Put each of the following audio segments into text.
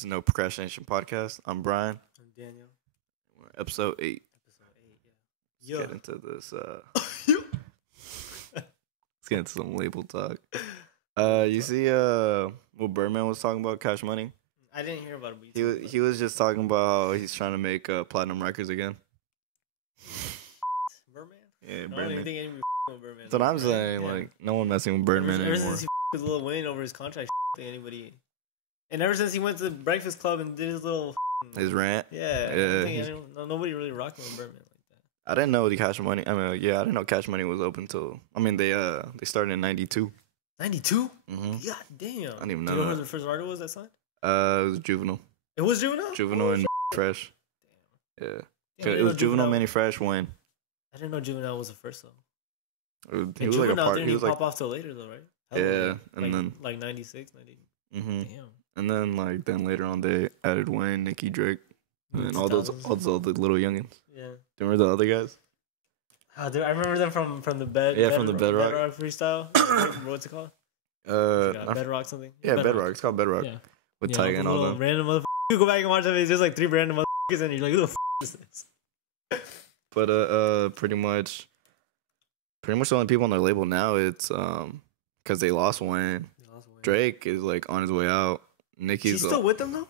This is No Procrastination Podcast. I'm Brian. I'm Daniel. We're on episode 8. Yeah. Let's get into this. Let's get into some label talk. You see what Birdman was talking about, Cash Money? I didn't hear about it. He was just talking about how he's trying to make platinum records again. Birdman? Yeah, I don't Birdman. even think anybody with Birdman. That's what I'm saying. Yeah. Like, no one messing with Birdman ever anymore. since he with Lil Wayne over his contract, think anybody. And ever since he went to the Breakfast Club and did his little. His rant. Nobody really rocking with Birdman like that. I didn't know the Cash Money. I didn't know Cash Money was open till. They started in '92. 92? Mm-hmm. God damn. I didn't even know. Do you know that. who the first artist was that signed? It was Juvenile. It was Juvenile? Juvenile and Fresh. Damn. Yeah. Damn, It was Juvenile, Manny Fresh, Wayne. I didn't know Juvenile was the first though. He was like a part. Didn't He was pop like, off till later though, right? yeah, and then 96, 90. mm-hmm. Damn. And then later on they added Wayne, Nicki, Drake, and then all the little youngins. Yeah. Do you remember the other guys? Oh, dude, I remember them from the bed. Yeah, from the Bedrock freestyle. What's it called? Bedrock something. Yeah, Bedrock. It's called Bedrock. Yeah. With Tyga and all them. Random motherfuckers. You go back and watch them. It's just like 3 random motherfuckers, and you're like, who the is this? But pretty much the only people on their label now it's because they lost Wayne. Drake is like on his way out. Nicki's He's still with them though.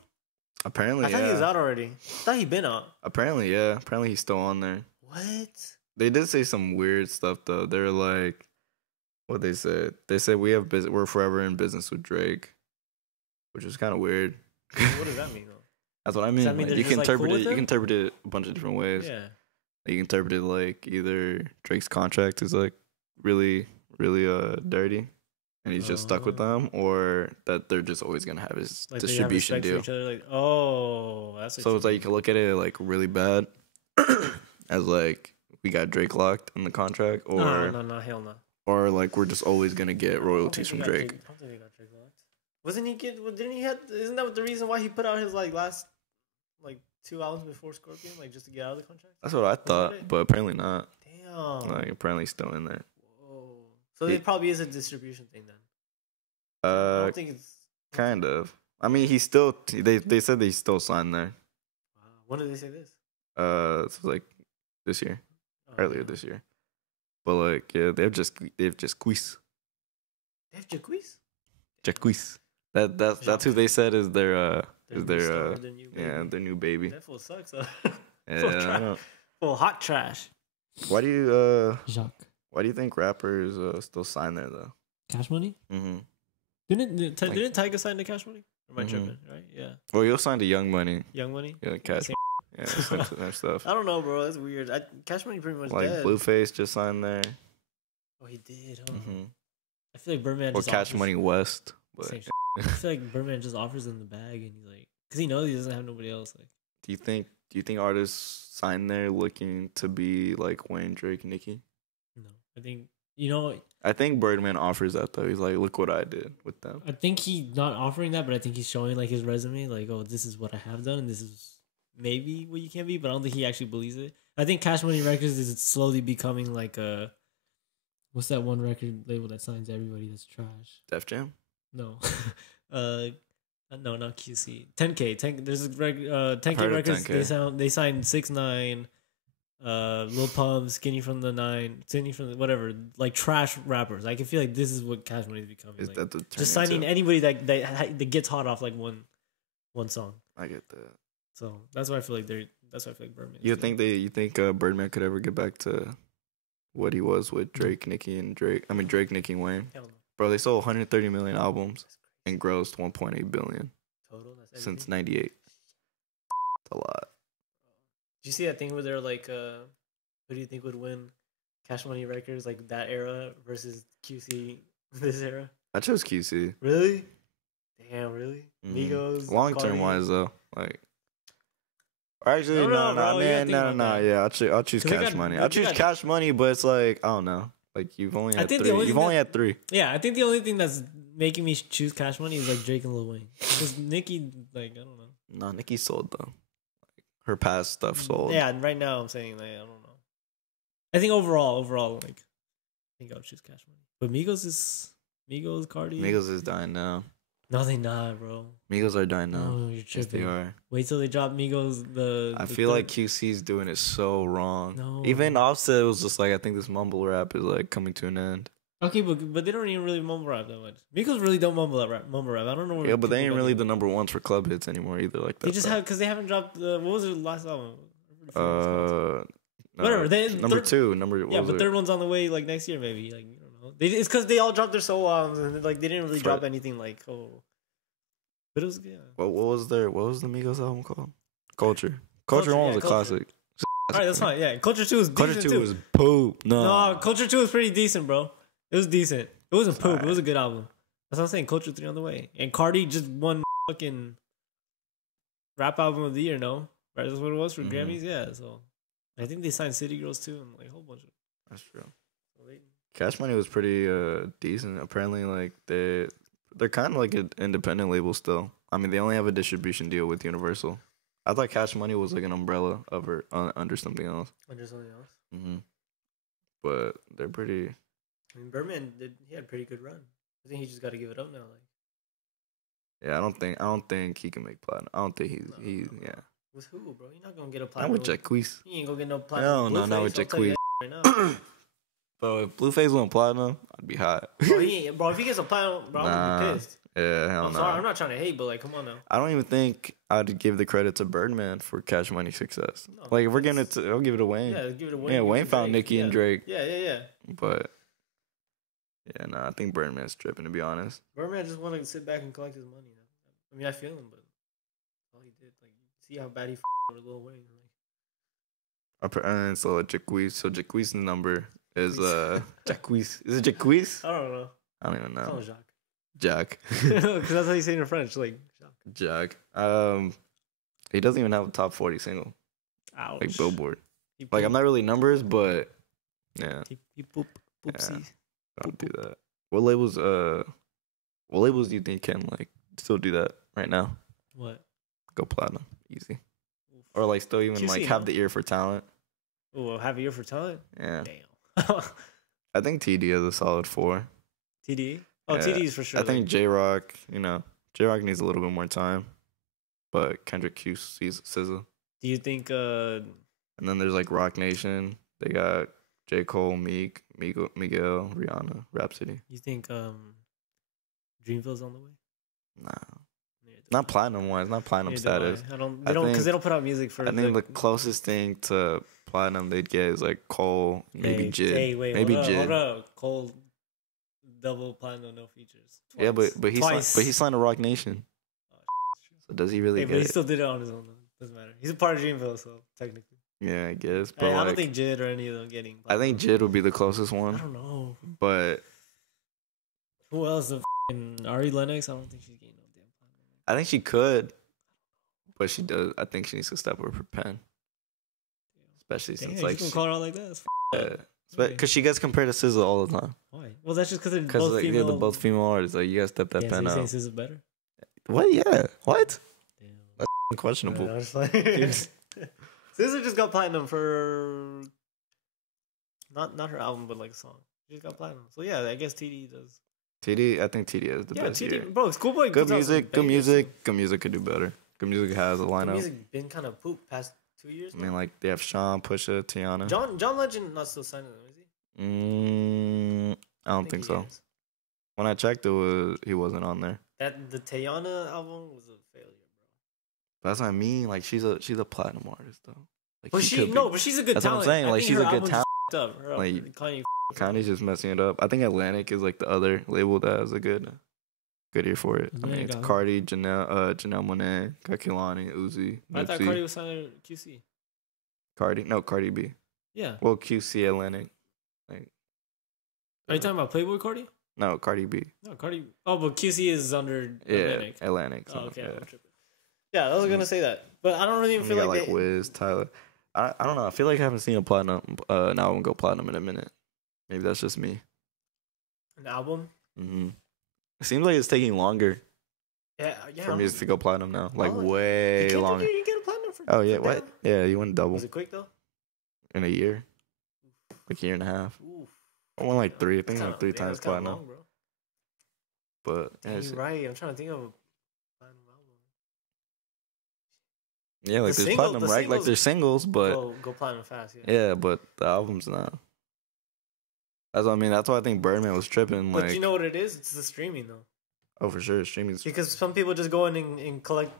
Apparently, I thought he was out already. I thought he'd been out. Apparently, yeah. Apparently, he's still on there. What? They did say some weird stuff though. They're like, what they said. They said we're forever in business with Drake, which is kind of weird. What does that mean though? That's what I mean. Does that mean Like, they're you just, can like, interpret cool it. with You him? can interpret it a bunch of different ways. Yeah. You can interpret it like either Drake's contract is like really, really dirty, and he's just stuck with them, or that they're just always gonna have his Like distribution deal. each other, like, oh, that's what So it's like you can look at it like really bad, as like we got Drake locked in the contract, or no, hell no. or like we're just always gonna get royalties from Drake. I don't think they got Drake locked. Wasn't he didn't he have? Isn't that the reason why he put out his like last 2 albums before Scorpion, like just to get out of the contract? That's what I thought, but apparently not. Damn. Like apparently he's still in there. Whoa. So it probably is a distribution thing then. I don't think it's kind of. I mean, he's still. They said he's still signed there. Wow. When did they say this? It's like this year, earlier this year. But like, yeah, they've just quiz. They have Jacquees? Jacquees. That's who they said is their their new baby. That fool sucks though. Yeah, I don't. Full hot trash. Why do you Jacques. Why do you think rappers still sign there though? Cash Money? Mm-hmm. Didn't Tyga sign to Cash Money? Or am I tripping? Right? Yeah. Well, you'll sign to Young Money. Young Money. Yeah, Cash. Same. Yeah, that stuff. I don't know, bro. That's weird. Cash Money pretty much Like dead. Blueface just signed there. Oh, he did. Huh? Mm-hmm. I feel like Birdman. Or Just Cash offers, Money West. But same shit. I feel like Birdman just offers them the bag, and he's like, because he knows he doesn't have nobody else. Like, do you think artists sign there looking to be like Wayne, Drake, Nicki? no, I think I think Birdman offers that though. He's like, look what I did with them. I think he's not offering that, but I think he's showing like his resume, like, oh, this is what I have done, and this is maybe what you can be, but I don't think he actually believes it. I think Cash Money Records is slowly becoming like a, what's that one record label that signs everybody that's trash? Def Jam? No. no, not QC. 10K. There's a 10K Records. 10K. They signed 6ix9ine, Lil Pump, Skinny from the whatever, like trash rappers. I can feel like this is what Cash Money is becoming. Is like, that the just signing anybody that gets hot off like one song. I get that. So that's why I feel like Birdman. You think Birdman could ever get back to what he was with Drake, Nicki, and Drake? I mean Drake, Nicki, and Wayne. Hell no. Bro, they sold 130 million albums and grossed 1.8 billion Total. That's since everything. '98. That's a lot. Did you see that thing where they're like, who do you think would win Cash Money Records, like that era versus QC this era? I chose QC. Really? Damn, really? Mhm. Migos. Long term Kanye? wise though, like. Actually, I don't know, bro. You gotta think no. about that. Yeah, I'll choose 'Cause they Cash got- Money. they I'll choose got- Cash Money, but it's like I don't know. Like you've only had think the three. only You've thing only that- had 3. Yeah, I think the only thing that's making me choose Cash Money is like Drake and Lil Wayne. Because Nicki, like, I don't know. No, Nicki sold though. Like, her past stuff sold. Yeah, and right now I'm saying, like, I don't know. I think overall, like, I think I'll choose Cash Money. But Migos, Cardi. Migos is dying now. No, they not, bro. Migos are dying now. No, you're Yes, they tripping. are. Wait till they drop Migos. I The feel like third- QC's doing it so wrong. No. Even Offset was just like, I think this mumble rap is like coming to an end. Okay, but they don't even really mumble rap that much. Migos really don't mumble rap. I don't know. Where Yeah, but they people ain't got really it. the number ones for club hits anymore either. Like that. They just have because they haven't dropped. What was their last album? No, Whatever. number two. Yeah, but third one's on the way. Like next year, maybe. Like I don't know. It's because they all dropped their solo albums and like they didn't really drop anything like But it was yeah. What was the Migos album called? Culture. Culture one was a classic. All right, that's fine. Yeah, Culture 2 was decent Culture 2 too. was poop. No, Culture 2 was pretty decent, bro. It was decent. It wasn't poop. It was a good album. That's what I'm saying. Culture 3 on the way. And Cardi just won fucking rap album of the year, no? Right, that's what it was for Grammys? Yeah, so I think they signed City Girls too and like a whole bunch of that's true. Cash Money was pretty decent. Apparently, like they're kind of like an independent label still. I mean, they only have a distribution deal with Universal. I thought Cash Money was like an umbrella under something else. Under something else. Mm-hmm. But they're pretty. I mean, Birdman he had a pretty good run. I think he just got to give it up now. Like, yeah, I don't think he can make platinum. I don't think he's yeah. With who, bro? You're not gonna get a platinum. Not with Jacquees. He ain't gonna get no platinum. Hell no, not with Jacquees. Right now. Bro, if Blueface went platinum, I'd be hot. Bro, if he gets a platinum, bro, I'm gonna be pissed. Yeah, hell I'm no. sorry, I'm not trying to hate, but like, come on now. I don't even think I'd give the credit to Birdman for Cash Money success. No, like if we're giving it to, I'll give it to Wayne. Yeah, give it to Wayne. Yeah, Wayne found Nicki and Drake. Yeah. But yeah, no, I think Birdman's tripping, to be honest. Birdman just wanted to sit back and collect his money. I mean, I feel him, but all he did, like, see how bad he with Lil Wayne. And so Jacquees. So Jacquees' number is Jacquees. Is it Jacquees? I don't know. I don't even know. Call him Jacques. Jack. Because that's how you say it in French, like Jack. He doesn't even have a top 40 single. Ouch. Like Billboard. Like I'm not really numbers, but yeah. He poopsie. Yeah, don't do that. What labels do you think can like still do that right now? What? Go platinum. Easy. Or like still even QC, like have the ear for talent. Oh, have a ear for talent? Yeah. Damn. I think TD is a solid 4. TD? Oh, Yeah. TD is for sure. I think J-Rock, J-Rock needs a little bit more time. But Kendrick Q sees SZA. Do you think And then there's like Rock Nation. They got J. Cole, Meek, Miguel, Rihanna, Rhapsody. You think Dreamville's on the way? Nah. Not platinum wise, not platinum status. They don't because they don't put out music for. I think the closest thing to platinum they'd get is like Cole, maybe Jid. Hey, wait, maybe hold Jid. up. Cole, double platinum, no features. Twice. Yeah, but he signed to Rock Nation. So does he really Hey, get but he it? still did it on his own. Though. Doesn't matter. He's a part of Dreamville, so technically. Yeah, I guess. But Hey, I like, don't think Jid or any of them getting. I think Jid would be the closest I one. don't know. But Who else? The Ari Lennox? I don't think she's getting no damn platinum. I think she could. But she does. I think she needs to step up her pen. Especially Damn, since you like gonna call her out like that? because she gets compared to SZA all the time. Why? Well, that's just because they're Because both like, female. they're both female artists. Like you gotta step that Yeah, pen so out. you're saying SZA better? What? Yeah. What? Damn. That's questionable. Yeah, I was like, SZA just got platinum for not her album, but like a song. She just got platinum. So yeah, I guess TD does. TD, I think TD is the best TD, year. bro, Schoolboy. Good puts out some music. Good bangers. music. Good music could do better. Good music has a Good lineup. music been kind of poop past 2 years. I mean, like they have Sean, Pusha, Tiana. John Legend not still signed to them, is he? I don't think he so. is. When I checked, he wasn't on there. That the Tayana album was a failure, bro. That's what I mean. Like she's a platinum artist though. Like, But could be. but she's a good That's talent. what I'm saying. I Like think she's her a good album talent. just up. Her Like, album, Kanye. Kanye's just messing it up. I think Atlantic is like the other label that has a good year for it. I mean, it's Cardi, Janelle Monáe, got Kehlani, Uzi, I thought Nipsey. Cardi was signed to QC. Cardi B. Yeah. Well, QC Atlantic. Like, Are you talking about Playboy Cardi? no, Cardi B. No, Cardi. Oh, but QC is under Atlantic. Yeah, Atlantic. Oh, So, okay. yeah. I'm tripping. Yeah, I was gonna say that, but I don't really even And feel you got like like they, Wiz, Tyler. I don't know. I feel like I haven't seen a platinum an album go platinum in a minute. Maybe that's just me. an album. It seems like it's taking longer Yeah. for music to go platinum now. Like Well, way Kendrick, longer. You get a platinum for. Oh yeah, for what? that? Yeah, you went double Was it quick though? in a year, like a year and a half. Oof. I won like 3. I think That's like 3 kinda- yeah, times that's kinda platinum. long, bro. But Dang, it's- you're right. I'm trying to think of a platinum album. yeah, like The there's platinum, right? Like there's singles, but go platinum fast. Yeah. yeah, but the album's not. That's what I mean. That's why I think Birdman was tripping. But Like, you know what it is? It's the streaming though. oh, for sure, streaming's Because some people just go in and collect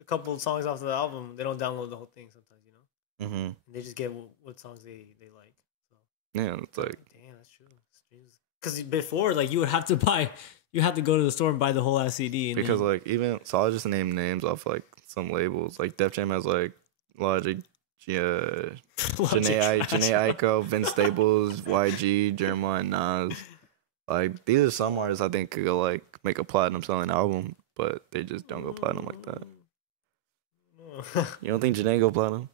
a couple of songs off the album. They don't download the whole thing sometimes, you know. mm-hmm. And they just get what songs they like. So Yeah, it's like damn, that's true. Streams. Because before, like, you would have to buy, you had to go to the store and buy the whole ass CD. And because then, like even so, I'll just name names off like some labels. Like Def Jam has like Logic, Janae Aiko, Vince Staples, YG, Jeremiah, Nas. Like these are some artists I think could go like make a platinum selling album, but they just don't go platinum like that. No. You don't think Janae go platinum?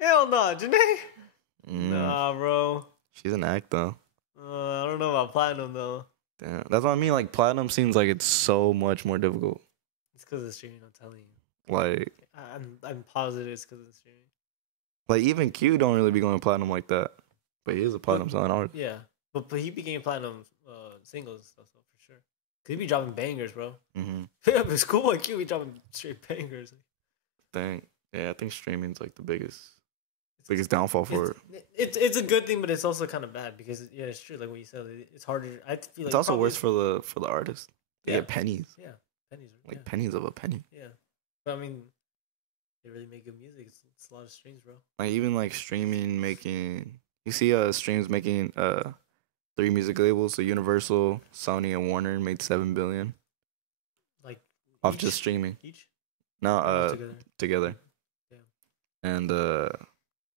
Hell no, Janae. Mm, Nah, bro. she's an act though. I don't know about platinum though. Damn, that's what I mean. Like platinum seems like it's so much more difficult. It's because of the streaming. I'm telling you. Like I'm positive it's because of the streaming. even Q don't really be going platinum like that, but he is a platinum selling artist. Yeah, but he became platinum singles and stuff, so for sure. Cause he be dropping bangers, bro. Mm-hmm. Yeah, but Schoolboy Q be dropping straight bangers. I think streaming's like the biggest downfall for it. It's a good thing, but it's also kind of bad because yeah, it's true. Like what you said, it's harder. I feel like It's also probably worse for the artist. They Yeah. get pennies, yeah, pennies, like yeah. pennies of a penny. Yeah, but I mean, they really make good music. It's a lot of streams, bro. Like even like streaming making, you see streams making 3 music labels, so Universal, Sony, and Warner made 7 billion Like off each- just streaming. each No, together. together. Yeah. And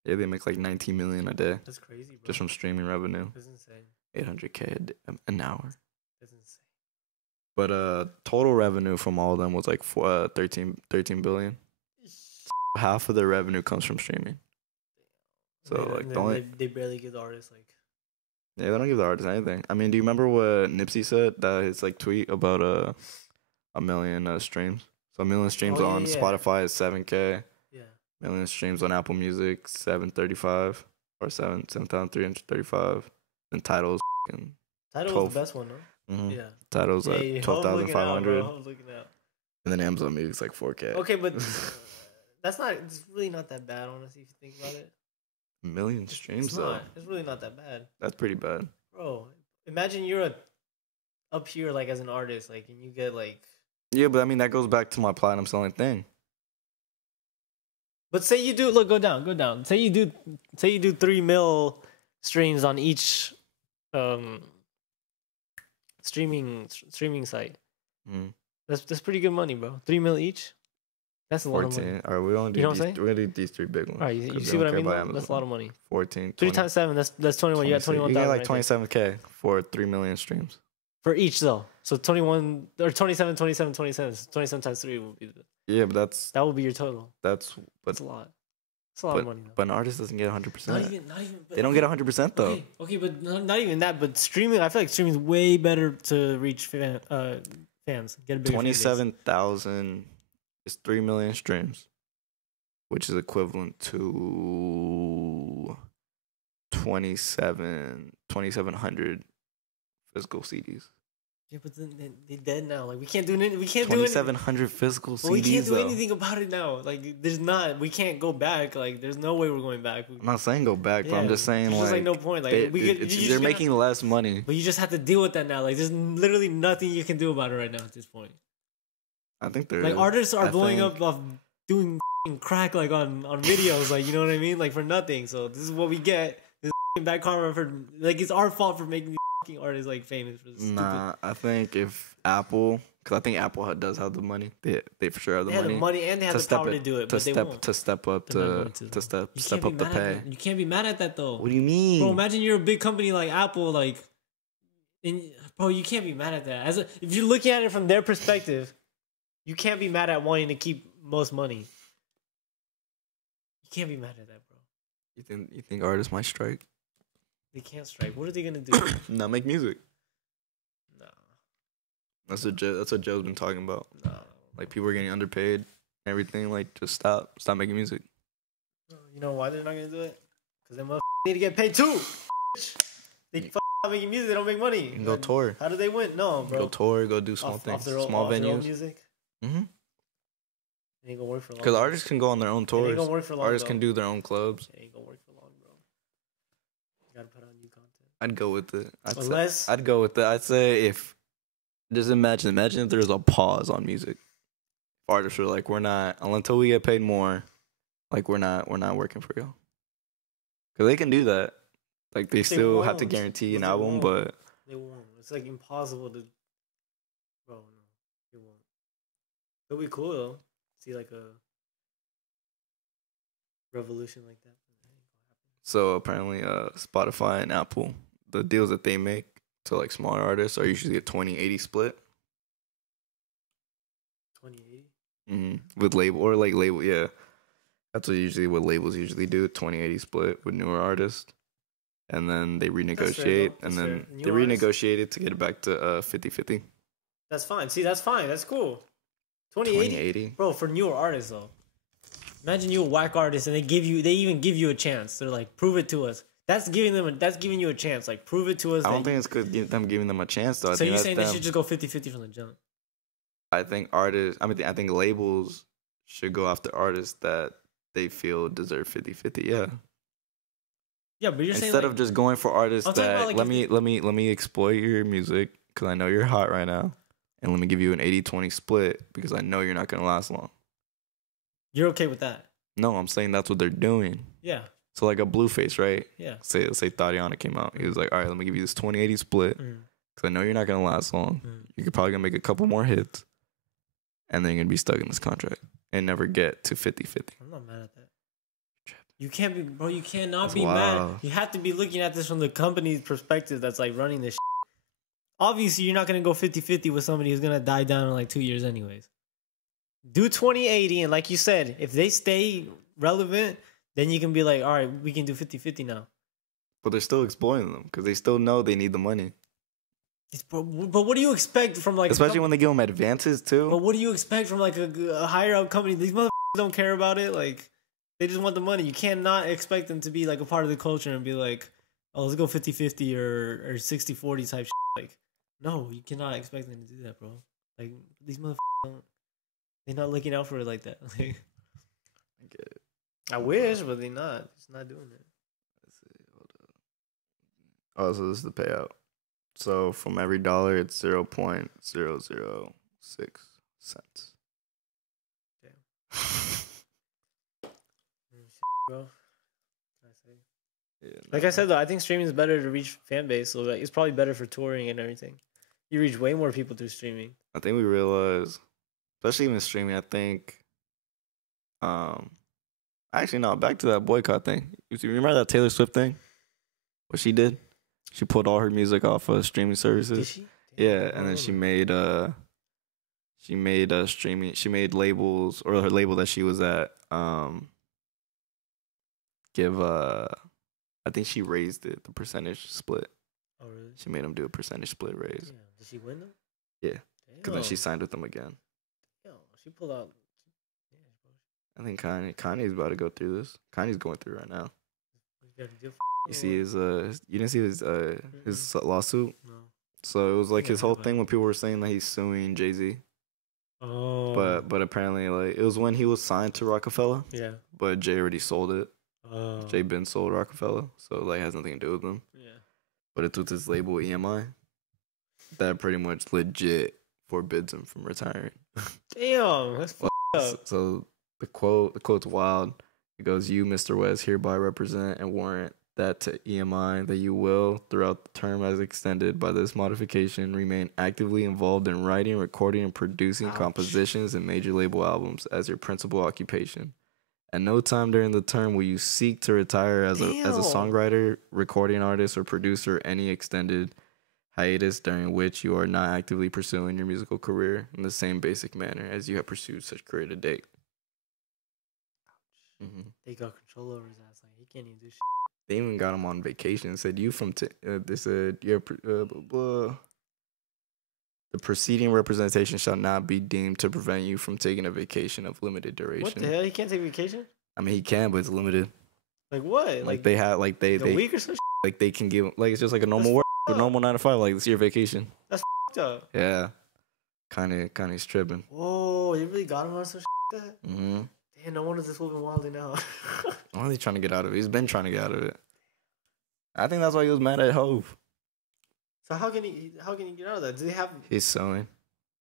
yeah, they make like 19 million a day That's crazy, bro. just from streaming revenue. That's insane. 800K an hour. That's insane. But total revenue from all of them was like 13 billion. Half of their revenue comes from streaming. So Yeah, like and the then only they barely give the artists like. yeah, they don't give the artist anything. I mean, do you remember what Nipsey said that his like tweet about a million streams? So a million streams Oh, yeah, on yeah. Spotify is 7K. Yeah. Million streams on Apple Music 735 or 7,335. And titles and Title 12. was the best one, no? mm-hmm. Yeah. Titles Yeah, at yeah, I was 12,500. looking out, bro. I was looking out. And then Amazon Music's like 4K. Okay, but that's not. It's really not that bad, honestly. If you think about it, A million streams it's though. not. It's really not that bad, That's pretty bad. bro. Imagine you're up here like as an artist, like, and you get like. Yeah, but I mean that goes back to my platinum selling thing. But say you do go down. Say you do 3 mil streams on each streaming site. Mm. That's pretty good money, bro. 3 mil each. That's a lot of money. 14. All right, we only do You know what I'm these. saying? We're gonna do these 3 big ones. All right, you 'cause see we what I don't mean? care about Though? That's a lot of money. 14. 3 20, times 7. That's 21. You got 26. You get 21,000. like right there. 27K for 3 million streams. For each though. So 21 or 27, 27, 27. So 27 times 3 would be Yeah, but that would be your total. that's That's a lot. It's a lot of money though. but an artist doesn't get 100%. Not even. But, They don't get 100% though. okay, but not even that. But streaming, I feel like streaming is way better to reach fans. Get a bigger fan base. 27,000 is 3 million streams, which is equivalent to 2,700 physical CDs. Yeah, but then they dead now. Like we can't do anything. We can't do anything. 2,700 physical CDs. Well, we can't do though. anything about it now. Like there's not. We can't go back. Like there's no way we're going back. I'm not saying go back, but I'm just saying there's like, just no point. Like they're making less money. But you just have to deal with that now. Like there's literally nothing you can do about it right now at this point. I think they're Like artists are blowing up of doing crack like on videos. Like you know what I mean? Like for nothing. So this is what we get. This bad karma for like it's our fault for making these artists like famous. For this Nah, I think if Apple, because I think Apple does have the money. They for sure have the they have money. the money and they have the power to do it, but they won't. To step up They're not to going to, step You step can't up be the mad at pay. that. You can't be mad at that though. What do you mean? Bro, imagine you're a big company like Apple, like, bro, you can't be mad at that. If you're looking at it from their perspective, you can't be mad at wanting to keep most money. You can't be mad at that, bro. You think artists might strike? They can't strike. What are they gonna do? Not make music. No, That's what Joe's been talking about. no. Like people are getting underpaid, everything. Like just stop making music. You know why they're not gonna do it? Because they must need to get paid too. They making music. They don't make money. You can go tour. How do they win? No, bro. Go tour. Go do small things. Small venues. Music. Mm-hmm. It ain't gonna work for long. Because artists can go on their own tours. It ain't gonna work for long. Artists can do their own clubs. It ain't gonna work for long, bro. You gotta put out new content. I'd go with it. I'd go with it. I'd say if just imagine if there's a pause on music. Artists are like, we're not until we get paid more. Like we're not working for you. Because they can do that. Like they still have to guarantee an album, but they won't. It's like impossible to. Bro, no, they won't. It'll be cool though. See like a revolution like that. So apparently, Spotify and Apple, the deals that they make to like smaller artists are usually a 20-80 split. 20-80? Mm-hmm. With label, yeah. That's what labels usually do, 20-80 split with newer artists. And then they renegotiate, and then they renegotiate it to get it back to 50-50. That's fine. See, that's fine. That's cool. 20-80? Bro, for newer artists, though. Imagine you a whack artist, and they even give you a chance. They're like, prove it to us. That's giving you a chance. Like, prove it to us. I don't think it's them giving them a chance, though. So you're saying they should just go 50-50 from the jump? I think I think labels should go after artists that they feel deserve 50-50. Yeah. Yeah, but you're saying instead of just going for artists that let me exploit your music because I know you're hot right now, and let me give you an 80-20 split because I know you're not gonna last long. You're okay with that? No, I'm saying that's what they're doing. Yeah. So like a Blueface, right? Yeah. Say Tatiana came out. He was like, all right, let me give you this 20-80 split because I know you're not gonna last long. You're probably gonna make a couple more hits, and then you're gonna be stuck in this contract and never get to 50-50. I'm not mad at that. You can't be, bro. You cannot That's be wild. mad. You have to be looking at this from the company's perspective that's like running this. Obviously, you're not gonna go 50-50 with somebody who's gonna die down in like 2 years, anyways. Do 20-80, and like you said, if they stay relevant, then you can be like, all right, we can do 50-50 now. But they're still exploiting them because they still know they need the money. But what do you expect from like, especially when they give them advances too? But what do you expect from like a higher up company? These motherfuckers don't care about it. Like, they just want the money. You cannot expect them to be like a part of the culture and be like, oh, let's go 50-50 or 60-40 type shit. Like, no, you cannot expect them to do that, bro. Like, these motherfuckers don't. They're not looking out for it like that. I get it. I wish, but they're not. It's not doing it. Let's see. Hold up. Oh, so this is the payout. So from every dollar, it's 0.006 cents. Damn. Bro. Yeah, like I said, though, I think streaming is better to reach fan base. So like, it's probably better for touring and everything. You reach way more people through streaming. I think we realize, especially even streaming, I think, actually, no, back to that boycott thing. You remember that Taylor Swift thing? What she did? She pulled all her music off of streaming services. Did she? Yeah, and then she made labels, or her label that she was at, I think she raised it, the percentage split. Oh, really? She made them do a percentage split raise. Yeah. Did she win them? Yeah. Because then she signed with them again. Yo, she pulled out. I think Kanye's about to go through this. Kanye's going through right now. You see his you didn't see his lawsuit? No. So it was like his whole thing when people were saying that he's suing Jay-Z. Oh. But apparently, like, it was when he was signed to Rockefeller. Yeah. But Jay already sold it. Oh. Jay Ben sold Rockefeller, so like has nothing to do with them. Yeah. But it's with his label EMI that pretty much legit forbids him from retiring. Damn, that's fucked up. So the quote's wild. It goes, "You, Mr. West, hereby represent and warrant that to EMI that you will, throughout the term as extended by this modification, remain actively involved in writing, recording, and producing compositions and major label albums as your principal occupation. At no time during the term will you seek to retire as a songwriter, recording artist, or producer any extended hiatus during which you are not actively pursuing your musical career in the same basic manner as you have pursued such career to date." Mm-hmm. They got control over his ass. Like, he can't even do shit. They even got him on vacation. Said they said the preceding representation shall not be deemed to prevent you from taking a vacation of limited duration. What the hell? He can't take vacation? I mean, he can, but it's limited. Like what? Like they have, like they a week or some shit? like they can give, like, it's just like a normal work. a normal 9 to 5, like this year vacation. That's up. Yeah. Kanye's tripping. Whoa, you really got him on some like that? Mm-hmm. Damn, no wonder this fool been wilding out. Why is he trying to get out of it? He's been trying to get out of it. I think that's why he was mad at Hove. So how can he get out of that? Do they have? He's selling.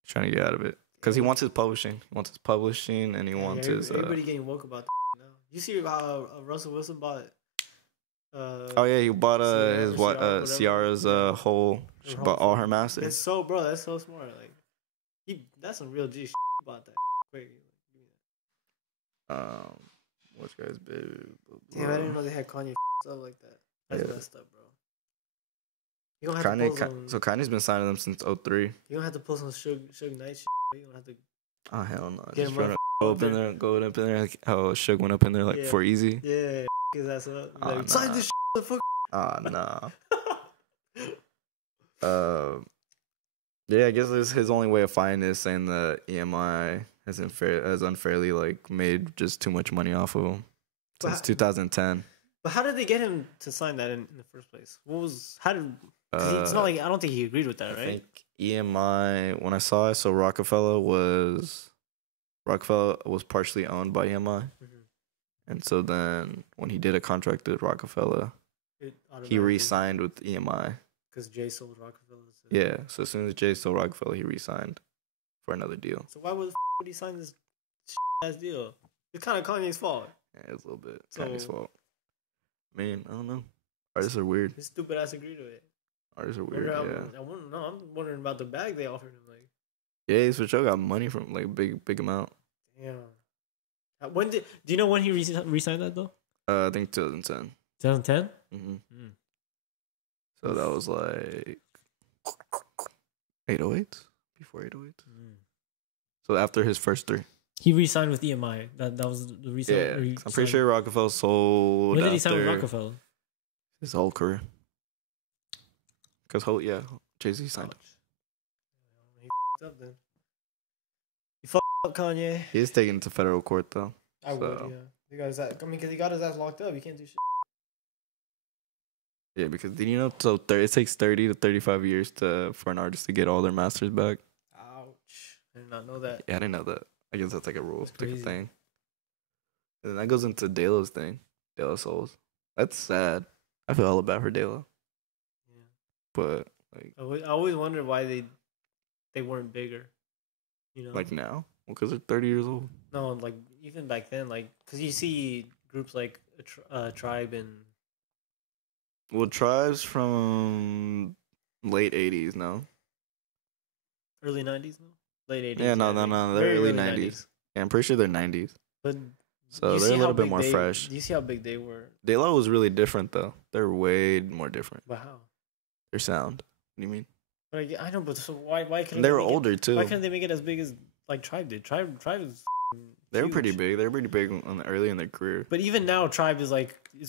He's trying to get out of it. Because he wants his publishing. He wants his publishing and he wants his... Everybody getting woke about that now. You see how Russell Wilson bought... oh, yeah, he bought Ciara's whole... She bought all her masters. That's so smart. Like, that's some real G shit about that. Quick. Which guy's big? Damn, I didn't know they had Kanye stuff like that. That's messed up, bro. You don't have to pull some, so Kanye's been signing them since 03. You don't have to pull some Suge Knight shit. You don't have to. Oh hell no! Get Just trying to go up in there, like how Suge went up in there like for easy. Yeah, his ass up. Like, sign this shit, the fuck. Nah. Yeah, I guess it's his only way of fighting this, saying that EMI has unfairly like made just too much money off of him since 2010. But how did they get him to sign that in the first place? It's not like I don't think he agreed with that, right? I think EMI, when I saw it, so Rockefeller was partially owned by EMI, and so then when he did a contract with Rockefeller, he re-signed with EMI because Jay sold Rockefeller. Yeah, so as soon as Jay sold Rockefeller, he re-signed for another deal. So why would he sign this ass deal? It's kind of Kanye's fault. Yeah, it's a little bit Kanye's fault. I mean, I don't know. Artists are weird. His stupid ass agreed to it. Artists are weird. I'm wondering about the bag they offered him. Like, yeah, he's for sure got money from like big amount. Yeah. Do you know when he re-signed that though? I think 2010. 2010. So that was like 808 before 808. So after his first 3. He re-signed with EMI. That was the reason. Yeah, I'm pretty sure Rockefeller sold. When did he sign with Rockefeller? His whole career. Because Jay-Z signed him. He f***ed up then. You f***ed up, Kanye. He's taken to federal court though. I would, yeah. He got his ass, because he got his ass locked up. He can't do shit. Yeah, because did you know? So it takes 30 to 35 years for an artist to get all their masters back. Ouch! I did not know that. Yeah, I didn't know that. I guess that's like a rule, like a thing. And then that goes into De La's thing, De La Souls. That's sad. I feel all bad for De La. Yeah. But like, I always wondered why they weren't bigger. You know, like now, because they're 30 years old. No, like even back then, like because you see groups like Tribe and. Well, Tribe's from late 80s, no? Early 90s, no? Late 80s. Yeah, no. They're early 90s. Yeah, I'm pretty sure they're 90s. But so they're a little bit more fresh. Do you see how big they were? De La was really different, though. They're way more different. But how? Their sound. What do you mean? I know, but so why couldn't they were older, too. Why couldn't they make it as big as like Tribe did? Tribe is They were pretty big. They were pretty big early in their career. But even now, Tribe is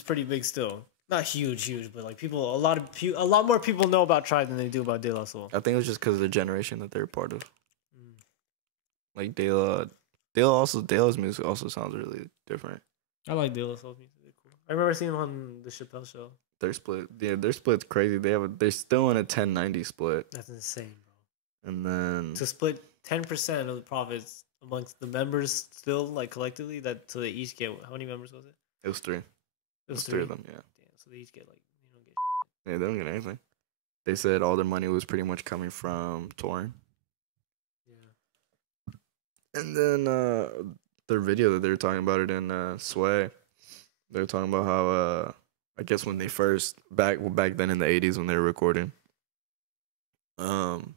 pretty big still. Not huge, but like a lot more people know about Tribe than they do about De La Soul. I think it was just because of the generation that they're a part of. Like De La's music also sounds really different. I like De La Soul's music. They're cool. I remember seeing them on the Chappelle Show. Their split, their split's crazy. They're still in a 10-90 split. That's insane, bro. And then to split 10% of the profits amongst the members, still like collectively, so they each get how many members was it? It was 3. It was 3 of them, yeah. So they each get yeah, they don't get anything. They said all their money was pretty much coming from touring. Yeah. And then their video that they were talking about it in Sway, they were talking about how I guess when they first back then in the 80s when they were recording, albums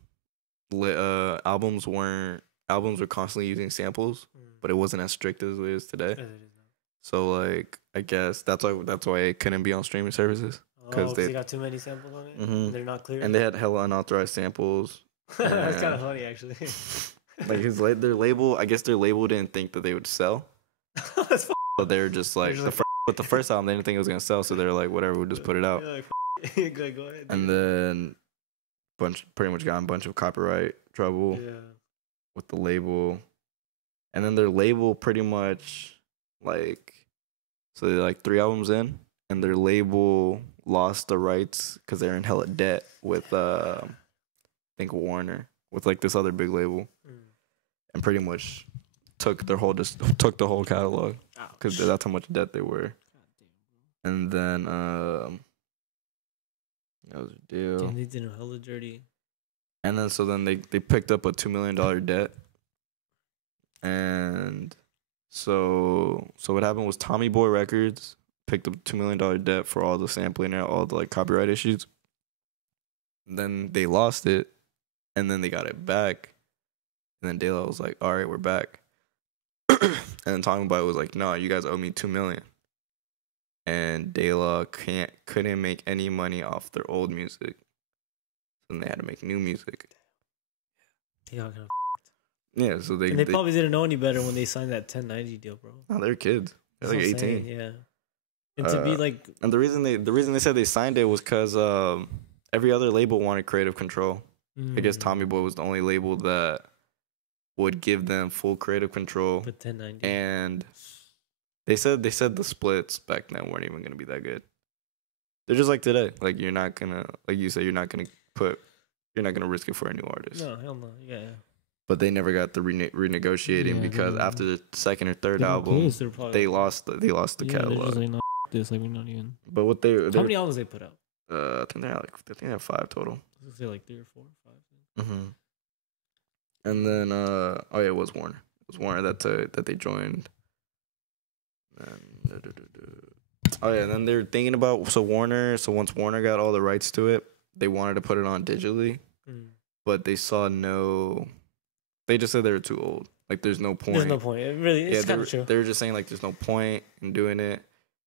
were constantly using samples, but it wasn't as strict as it is today. So like I guess that's why it couldn't be on streaming services because they got too many samples on it. And they're not clear. And they had hella unauthorized samples. That's kind of funny actually. Like their label, I guess their label didn't think that they would sell. So they were just like with the first album they didn't think it was gonna sell, so they were like whatever, we'll just put it out. Go ahead. And then pretty much got in a bunch of copyright trouble with the label, and then their label pretty much like. So they're like 3 albums in, and their label lost the rights because they're in hella debt with I think Warner with like this other big label, and pretty much took the whole catalog because that's how much debt they were. And then that was a deal. Damn, they did him hella dirty. And then so then they picked up a $2 million debt. And so what happened was Tommy Boy Records picked up $2 million debt for all the sampling and all the like copyright issues. And then they lost it, and then they got it back. And then De La was like, "All right, we're back." And then Tommy Boy was like, "No, you guys owe me $2 million." And De La couldn't make any money off their old music, and they had to make new music. They got kind of Yeah, so and they probably didn't know any better when they signed that 1090 deal, bro. No, they're kids. They're like 18. Saying, yeah. And to be like, and the reason they said they signed it was because every other label wanted creative control. I guess Tommy Boy was the only label that would give them full creative control. With 1090. And they said the splits back then weren't even gonna be that good. They're just like today. Like you're not gonna, like you said, you're not gonna risk it for a new artist. No, hell no. Yeah. But they never got the renegotiating because after the second or third album, they lost the catalog. They're just like, no, this, like, we're not even. But what how many albums they put out? I think they have 5 total. I say like 3 or 4 or 5. Mm-hmm. And then it was Warner. It was Warner that they joined. And, and then they're thinking about once Warner got all the rights to it, they wanted to put it on digitally, but they saw no. They just said they were too old. Like, there's no point. There's no point. It really, it's kind of true. They were just saying, like, there's no point in doing it.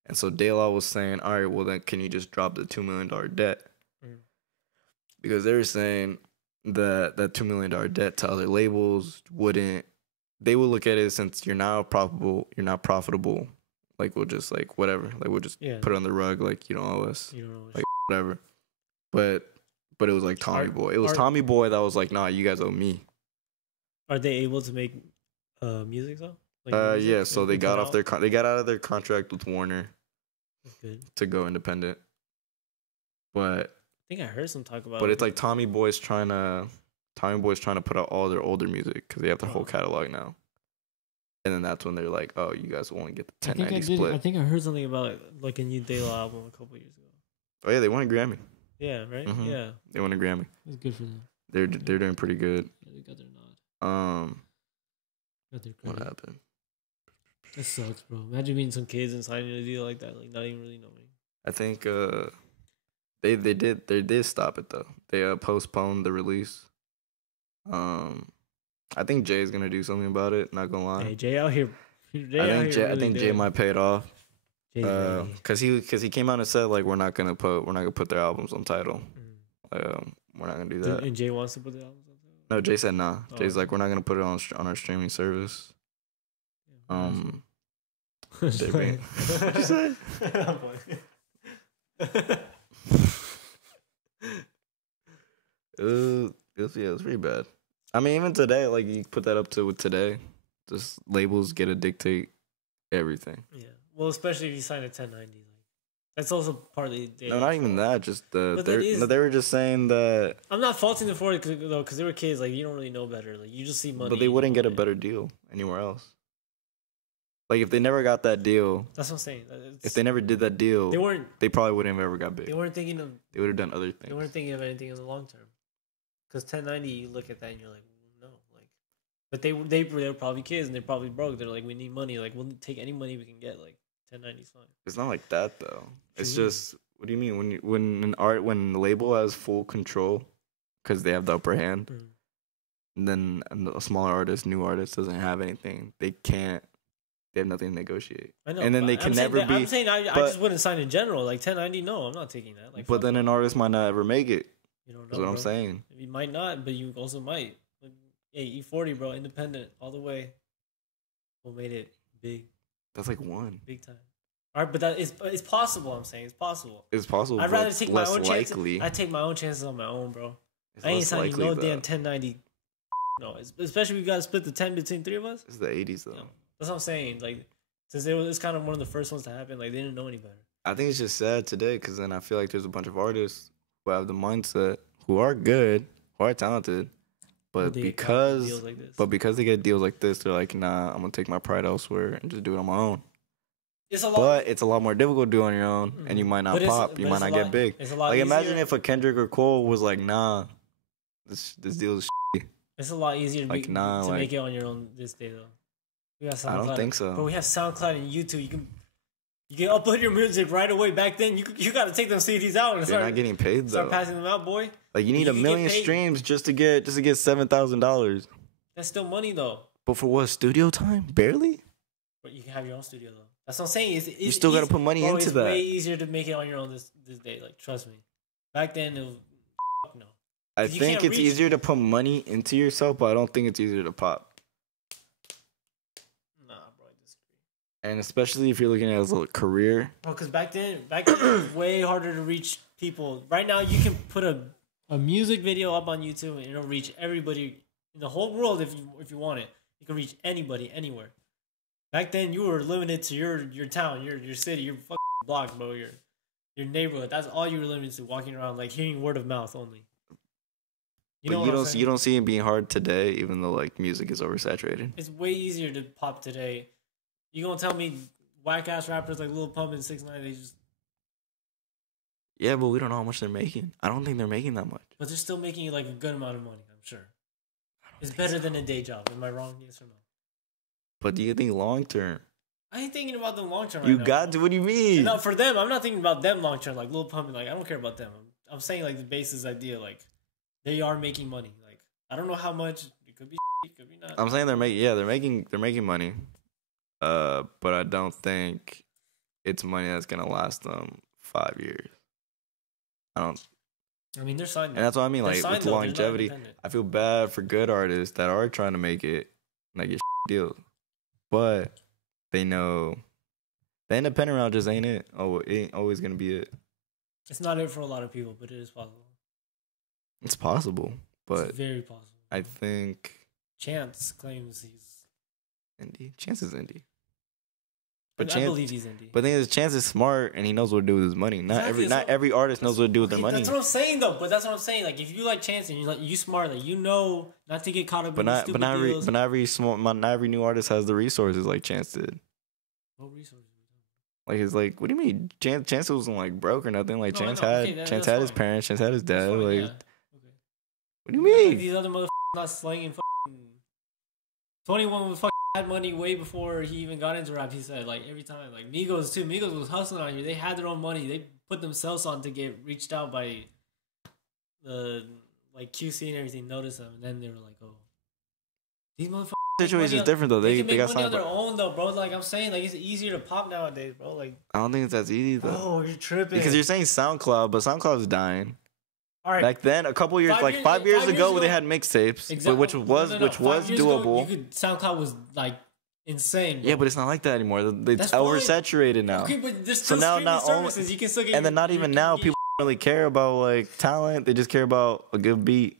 And so De La was saying, all right, well, then can you just drop the $2 million debt? Because they were saying that $2 million debt to other labels they would look at it since you're not profitable. Like, we'll just, like, whatever. Like, we'll just put it on the rug. Like, you don't owe us. You don't owe us. Like, whatever. But it was, like, Tommy Boy. It was Tommy Boy that was like, nah, you guys owe me. Are they able to make music though? Like yeah. So they got out of their contract with Warner. That's good. To go independent. But I think I heard some talk about. But it's like Tommy Boy's trying to put out all their older music because they have their whole catalog now. And then that's when they're like, "Oh, you guys will only get the 1090 split." I think I heard something about like a new De La album a couple years ago. Oh yeah, they won a Grammy. Yeah. Right. Mm-hmm. Yeah. They won a Grammy. It's good for them. They're doing pretty good. Yeah, they got their nod. What happened? That sucks, bro. Imagine being some kids and signing a deal like that, like not even really knowing. I think they did stop it though. They postponed the release. I think Jay's gonna do something about it. Not gonna lie. Hey, Jay out here. I think Jay might pay it off. Cause he came out and said like we're not gonna put their albums on Tidal. We're not gonna do that. And Jay wants to put the albums on Tidal. No, Jay said nah. Jay's like we're not gonna put it on our streaming service. What'd you say? It was pretty bad. I mean, even today, like you put that up to today, just labels get to dictate everything. Yeah, well, especially if you sign a 1090, like that's also partly. No, not even that. Just they were just saying that. I'm not faulting them for it because they were kids. Like you don't really know better. Like you just see money. But they wouldn't get a better deal anywhere else. Like if they never got that deal. That's what I'm saying. If they never did that deal, they probably wouldn't have ever got big. They weren't thinking of. They would have done other things. They weren't thinking of anything in the long term. Because 1090, you look at that and you're like, no, like, but they were probably kids and they're probably broke. They're like, we need money. Like, we'll take any money we can get. Like, 1090 is fine. It's not like that though. It's just, what do you mean when the label has full control because they have the upper hand, and then a smaller artist, new artist doesn't have anything. They have nothing to negotiate. I know, and then they can never be. I'm saying I just wouldn't sign in general. Like 1090, no, I'm not taking that. Like, but then an artist might not ever make it. You don't know. That's what I'm saying. You might not, but you also might. Like, hey, E40, bro, independent all the way. What made it big? That's like one. Big time. All right, but it's possible. I'm saying it's possible. It's possible. I'd rather take my own chances. I take my own chances on my own, bro. I ain't signing no damn 1090. No, especially if we gotta split the 10 between 3 of us. It's the 80s though. That's what I'm saying. Like, since it was kind of one of the first ones to happen, like they didn't know any better. I think it's just sad today because then I feel like there's a bunch of artists who have the mindset, who are good, who are talented, but They get because deals like this. they get deals like this, they're like, nah, I'm gonna take my pride elsewhere and just do it on my own. It's a lot. But it's a lot more difficult to do on your own, and you might not But it's- pop, you but might it's a not lot- get big. It's a lot Like imagine easier. if a Kendrick or Cole was like, nah, this deal is. It's a lot easier to, Like, be, nah, to like- make it on your own this day though. We got SoundCloud. I don't think so. But we have SoundCloud and YouTube. You can upload your music right away. Back then, you got to take them CDs out and You're not getting paid start though. passing them out, boy. Like you need You a can million get paid. streams just to get $7,000. That's still money though. But for what, studio time? Barely. But you can have your own studio though. That's what I'm saying. It's You still gotta easy- put money bro, into it's that. way easier to make it on your own this day. Like trust me. Back then, it was no. I You think can't it's reach- easier to put money into yourself, but I don't think it's easier to pop. Nah, bro, I disagree. And especially if you're looking at it as a career. Bro, because back then it was way harder to reach people. Right now, you can put a music video up on YouTube and it'll reach everybody in the whole world if you want it. You can reach anybody anywhere. Back then, you were limited to your town, your city, your fucking block, bro, your neighborhood. That's all you were limited to, walking around, like hearing word of mouth only. But what you I'm don't saying? you don't see it being hard today, even though like music is oversaturated. It's way easier to pop today. You gonna tell me whack ass rappers like Lil Pump and 6ix9ine, they just, Yeah, but we don't know how much they're making. I don't think they're making that much. but they're still making like a good amount of money. I'm sure. It's better than a day job. Am I wrong? Yes or no? But do you think long term? I ain't thinking about them long term. You right got now. to. What do you mean? No, for them, I'm not thinking about them long term. Like Lil Pump, and like I don't care about them. I'm saying like the basis idea. Like they are making money. Like I don't know how much. It could be. It could be not. I'm saying they're making. Yeah, they're making money. But I don't think it's money that's gonna last them 5 years. I don't. I mean, they're signed. And that's what I mean. They're Like signed, with though. They're not longevity, independent. I feel bad for good artists that are trying to make it and like get deals, but they know the independent route just ain't it. Oh, it ain't always gonna be it. It's not it for a lot of people, but it is possible. It's possible, but It's very possible. I think Chance claims he's. indie. Chance is indie. I Chance, believe he's indie. But the thing is, Chance is smart and he knows what to do with his money. Exactly, Not every artist knows what to do with their money. That's what I'm saying, though. But that's what I'm saying. Like, if you like Chance and you smart, like you know not to get caught up in these stupid deals. Not every new artist has the resources like Chance did. What resources? Like it's like, what do you mean? Chance wasn't like broke or nothing. Like No, I Chance know. had Okay, Chance that's had his fine. parents. Chance had his dad. That's fine, Like, yeah. Okay. what do you mean? These other motherfuckers not slanging. 21 was fucking had money way before he even got into rap. He said like every time, like Migos too. Migos was hustling on you. They had their own money. They put themselves on to get reached out by the like QC and everything. Notice them, and then they were like, oh, these motherfuckers. Situation is different though. They They can make got money on signed. their own though, bro. Like I'm saying, like it's easier to pop nowadays, bro. Like, I don't think it's as easy though. oh, you're tripping. Because you're saying SoundCloud, but SoundCloud is dying. all right. Back then, a couple years, 5 like years- 5 years 5 years ago, ago- they had mixtapes, Exactly. which was No. 5 years doable. Ago, SoundCloud was like insane. Bro. Yeah, but it's not like that anymore. It's That's fine. oversaturated now. Okay, but there's So still now, streaming not only, services. You can still get and then not your even now, your- people don't really care about like talent. They just care about a good beat,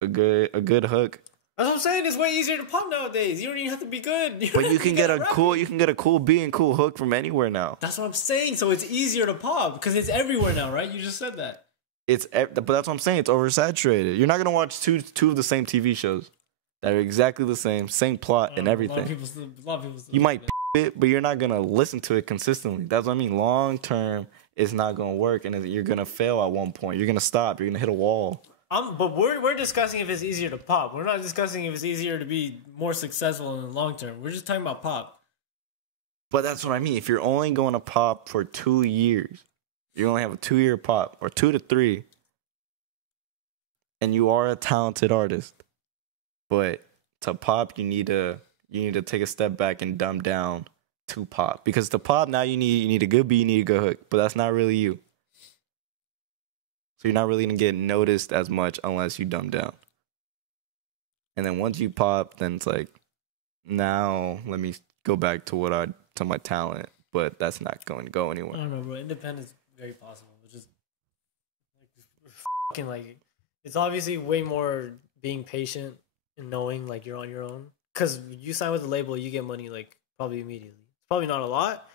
a good hook. That's what I'm saying. It's way easier to pop nowadays. You don't even have to be good. But you can get a rap. cool beat and cool hook from anywhere now. That's what I'm saying. So it's easier to pop because it's everywhere now, right? You just said that. But that's what I'm saying. It's oversaturated. You're not gonna watch two of the same TV shows that are exactly the same plot and A lot everything. of people still You do might that. it, but you're not gonna listen to it consistently. That's what I mean. Long term, it's not gonna work, and you're gonna fail at one point. You're gonna stop. You're gonna hit a wall. But we're discussing if it's easier to pop. We're not discussing if it's easier to be more successful in the long term. We're just talking about pop. But that's what I mean. If you're only going to pop for 2 years, you only have a 2-year pop or 2 to 3, and you are a talented artist. But to pop, you need to take a step back and dumb down to pop, because to pop now you need a good beat, you need a good hook, but that's not really you. So you're not really gonna get noticed as much unless you dumb down. And then once you pop, then it's like, now let me go back to my talent, but that's not going to go I anywhere. don't know, bro. Independence is very possible. It's just fucking like it's obviously way more being patient and knowing like you're on your own. Because you sign with a label, you get money like probably immediately. It's probably not a lot,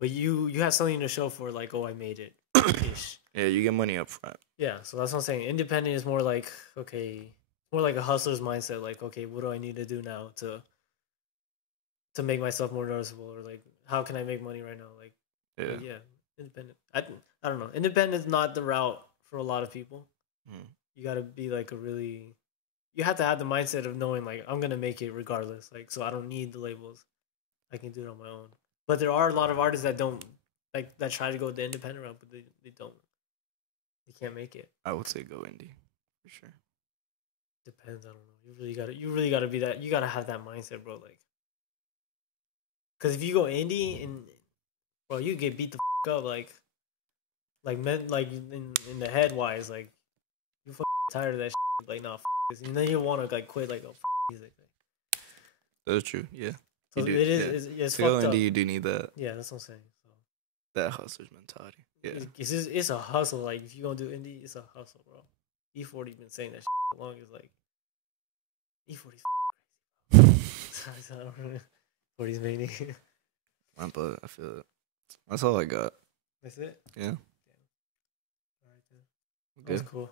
but you have something to show for like, oh, I made it. Ish. Yeah, you get money up front. Yeah, so that's what I'm saying. Independent is more like, okay, more like a hustler's mindset. Like, okay, what do I need to do now to make myself more noticeable, or like, how can I make money right now? Like, yeah, independent. I don't know. Independent is not the route for a lot of people. You got to be like you have to have the mindset of knowing like, I'm gonna make it regardless. Like, so I don't need the labels. I can do it on my own. But there are a lot of artists that don't like that try to go the independent route, but they don't. They can't make it. I would say go indie for sure. Depends. I don't know. You really gotta be that. You gotta have that mindset, bro. Like, because if you go indie and bro, you get beat the up like men like in the head wise, like you tired of that shit. Like nah, this. And then you want to like quit like music. That's true. Yeah. So do, it is. It's to go fucked up. indie, you do need that. Yeah, that's what I'm saying. So that hustler's mentality. Yeah. It's a hustle. Like if you gonna do indie, it's a hustle, bro. E40 been saying that shit for long. Is like E40's crazy. 40's mania. But I feel it. That's all I got. That's it? Yeah. All right, then. That was cool.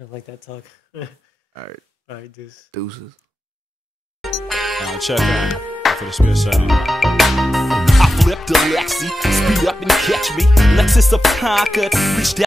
I like that talk. All right. Deuces. Check out for the spit sound. I flipped a Lexi, speed up and catch me. Lexus of Concord, reached out.